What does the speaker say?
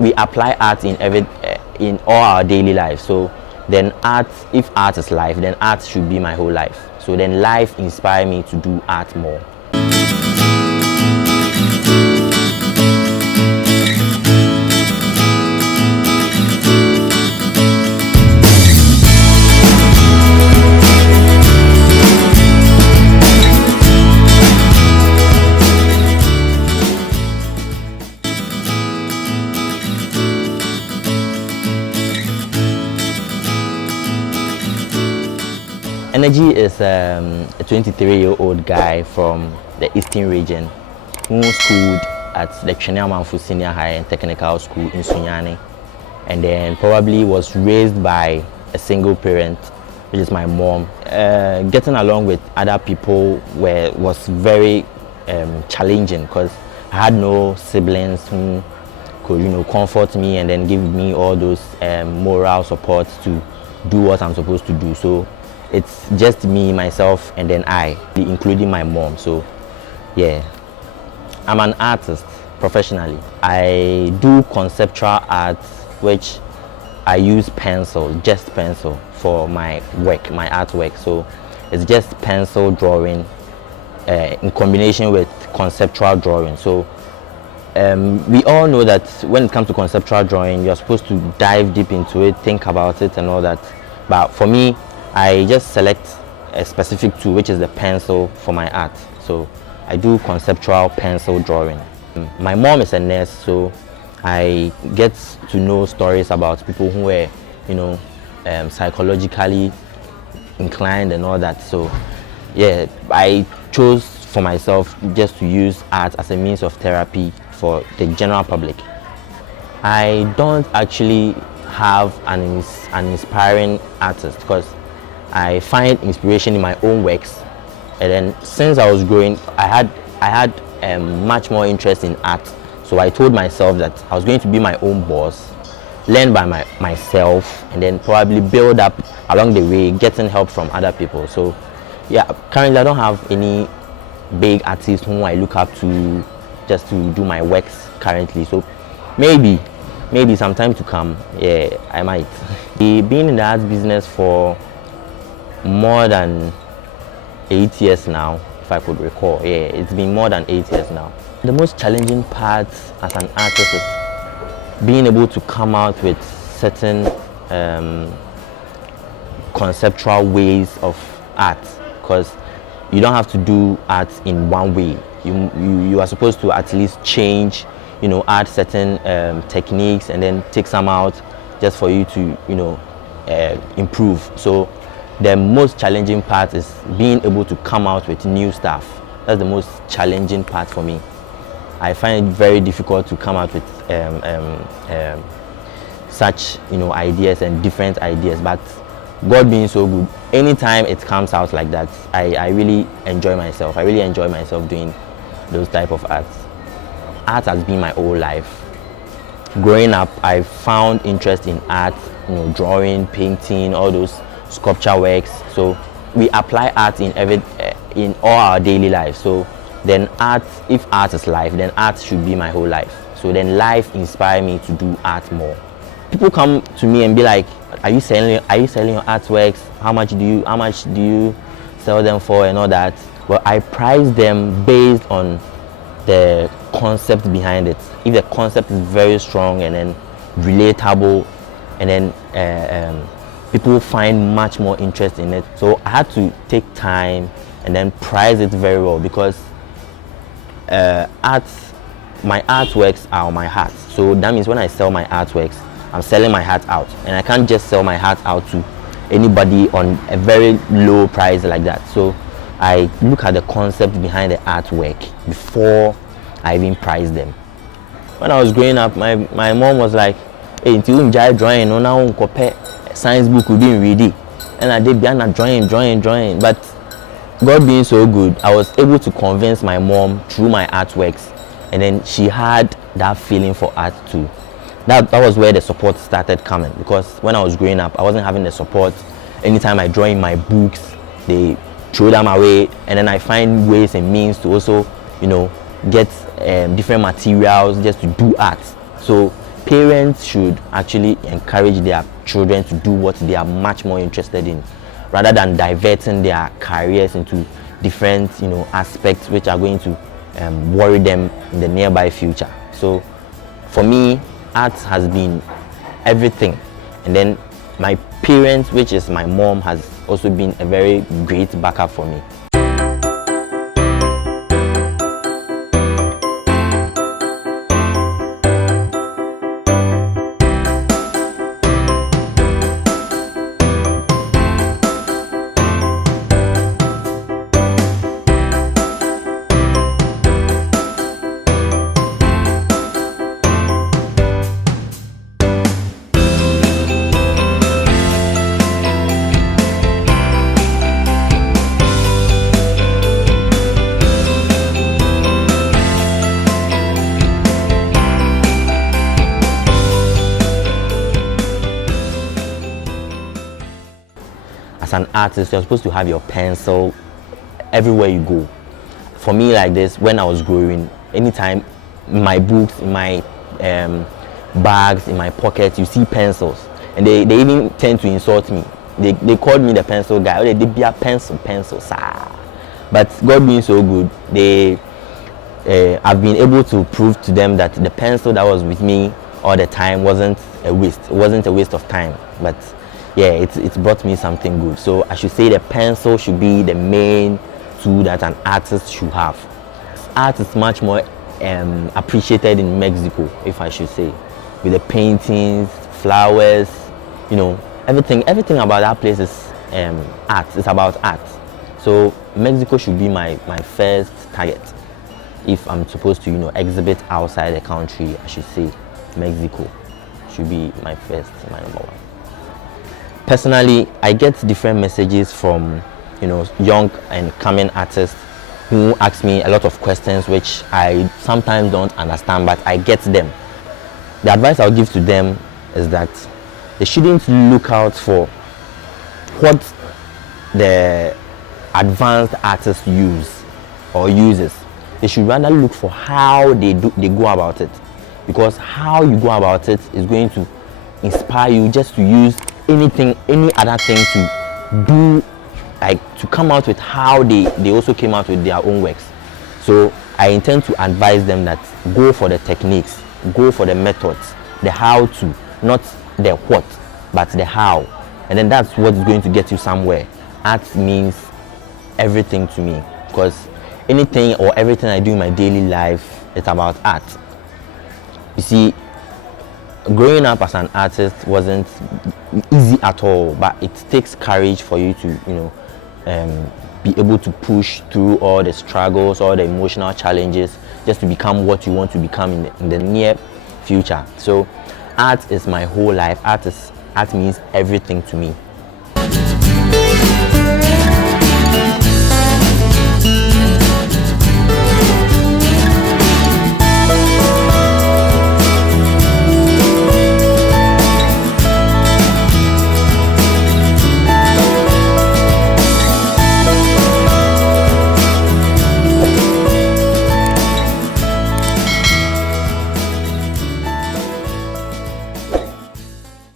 We apply art in all our daily lives. So then if art is life, then art should be my whole life. So then life inspired me to do art more. Energy is a 23-year-old guy from the Eastern region who schooled at the Ghanaian Senior High and Technical School in Sunyani, and then probably was raised by a single parent, which is my mom. Getting along with other people was very challenging because I had no siblings who could comfort me and then give me all those moral support to do what I'm supposed to do. So it's just me, myself, and then I, including my mom. So yeah, I'm an artist professionally. I do conceptual art, which I use just pencil for my work, my artwork. So it's just pencil drawing in combination with conceptual drawing. So we all know that when it comes to conceptual drawing, you're supposed to dive deep into it, think about it and all that. But for me, I just select a specific tool, which is the pencil, for my art. So I do conceptual pencil drawing. My mom is a nurse, so I get to know stories about people who were, psychologically inclined and all that. So yeah, I chose for myself just to use art as a means of therapy for the general public. I don't actually have an inspiring artist because I find inspiration in my own works, and then since I was growing, I had much more interest in art. So I told myself that I was going to be my own boss, learn by myself, and then probably build up along the way, getting help from other people. So yeah, currently I don't have any big artists whom I look up to just to do my works currently. So maybe sometime to come, yeah, I might. Being in the art business for more than 8 years now, if I could recall. Yeah, it's been more than 8 years now. The most challenging part as an artist is being able to come out with certain conceptual ways of art, because you don't have to do art in one way. You are supposed to at least change, add certain techniques and then take some out just for you to improve. So the most challenging part is being able to come out with new stuff. That's the most challenging part for me. I find it very difficult to come out with such ideas and different ideas, but God being so good, anytime it comes out like that, I really enjoy myself. I really enjoy myself doing those type of arts. Art has been my whole life. Growing up, I found interest in art, drawing, painting, all those sculpture works. So we apply art in all our daily lives. So then if art is life, then art should be my whole life. So then life inspired me to do art more. People come to me and be like, are you selling your artworks? How much do you sell them for and all that? Well, I price them based on the concept behind it. If the concept is very strong and then relatable, and then people find much more interest in it. So I had to take time and then price it very well, because my artworks are my heart. So that means when I sell my artworks, I'm selling my heart out, and I can't just sell my heart out to anybody on a very low price like that. So I look at the concept behind the artwork before I even price them. When I was growing up, my mom was like, hey, until you enjoy drawing, no now compare science book we didn't read it. And I did behind drawing. But God being so good, I was able to convince my mom through my artworks, and then she had that feeling for art too. That was where the support started coming, because when I was growing up, I wasn't having the support. Anytime I draw in my books, they throw them away, and then I find ways and means to also, get different materials just to do art. So parents should actually encourage their children to do what they are much more interested in, rather than diverting their careers into different, aspects which are going to worry them in the nearby future. So for me, art has been everything. And then my parents, which is my mom, has also been a very great backup for me. As an artist, you're supposed to have your pencil everywhere you go. For me, like this, when I was growing, anytime in my books, in my bags, in my pockets, you see pencils, and they even tend to insult me. They called me the pencil guy. Oh, they be a pencil, sir. But God being so good, I've been able to prove to them that the pencil that was with me all the time wasn't a waste. It wasn't a waste of time, but yeah, it's brought me something good. So I should say the pencil should be the main tool that an artist should have. Art is much more appreciated in Mexico, if I should say, with the paintings, flowers, everything about that place is art. It's about art. So Mexico should be my first target. If I'm supposed to exhibit outside the country, I should say Mexico should be my number one. Personally, I get different messages from young and coming artists who ask me a lot of questions which I sometimes don't understand, but I get them. The advice I'll give to them is that they shouldn't look out for what the advanced artists use or uses. They should rather look for how they go about it, because how you go about it is going to inspire you just to use any other thing to do, like to come out with how they also came out with their own works. So I intend to advise them that go for the techniques, go for the methods, the how to, not the what, but the how. And then that's what's going to get you somewhere. Art means everything to me, because anything or everything I do in my daily life, it's about art. You see, growing up as an artist wasn't easy at all, but it takes courage for you to be able to push through all the struggles, all the emotional challenges, just to become what you want to become in the near future. So art is my whole life. Art means everything to me.